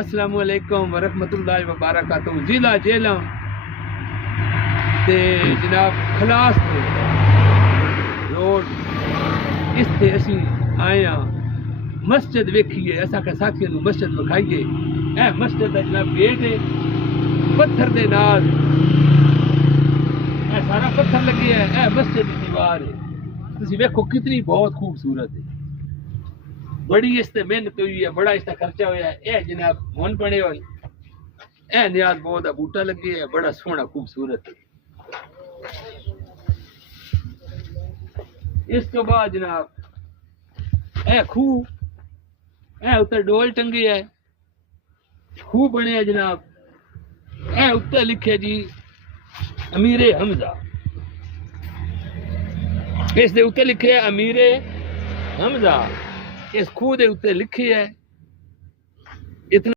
السلام علیکم ورحمۃ اللہ وبرکاتہ. ضلع جہلم تے جناب خلاص روڈ اس تے اسی آئے ہاں. مسجد ویکھیے اساں کے ساتھیاں نوں مسجد وکھائیے. اے مسجد دا جناب گیٹ ہے پتھر دے نال, اے سارا پتھر لگی ہے. اے مسجد دی دیوار ہے, تسی ویکھو کتنی بہت خوبصورت ہے. بڑی اس تے محنت ہوئی ہے, بڑا اس تے خرچہ ہویا ہے. اے جناب ہن بنے ہوئے اے نیاز بہت دا بوٹا لگے ہے, بڑا سوہنا خوبصورت ہے. اس تو بعد جناب اے خوہ, اے اتر ڈول ٹنگی ہے, خوہ بنے ہے جناب. اے اتر لکھے جی امیر حمزہ, اس دے اتر لکھے ہے امیر حمزہ. اس خوہ دے اتر لکھی ہے اتنا